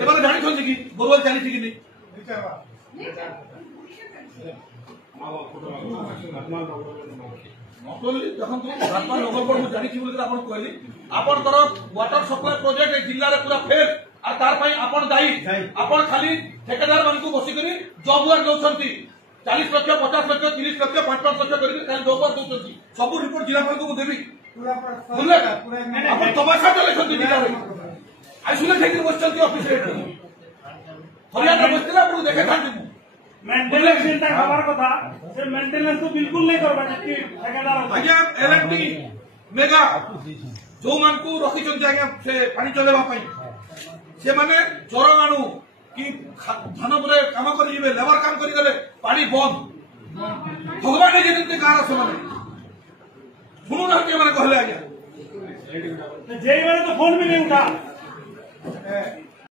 এবারে জানিছেন কি বোরওয়েল চালিছি কি যখন ভাতমা নগরগড় মু জানিছি বলে আপন কইলি আপনकर वाटर सप्लाई प्रोजेक्ट ए जिल्ला रे पूरा फेल आ तार पई आपन दायी आपन खाली ठेकेदार मान को बसी करी जॉब वर्क दउछंती 40 लाख 50 लाख 30 लाख 5 लाख करी खाली जॉब वर्क दउछंती सब रिपोर्ट जिला पर को देबी पूरा आपन तमाशा चले छंती जिला रे आइसुले ठेकी बसचंती ऑफिस रे हरियाणा बसला आपन देखे थांती मेंटेनेंस चिंता खबर कथा से मेंटेनेंस तो बिल्कुल नहीं करबा कि ठेकेदार आज्ञा एलएनटी मेगा जो मान को रखी चंती आज्ञा से पानी चलेबा पई से माने चोर मानु कि धान परे काम करि जिवे लेबर काम करि गले पानी बंद भगवान ने जेते कार से माने सुनु ना के माने कहले आज्ञा जेई वाले तो फोन भी नहीं उठा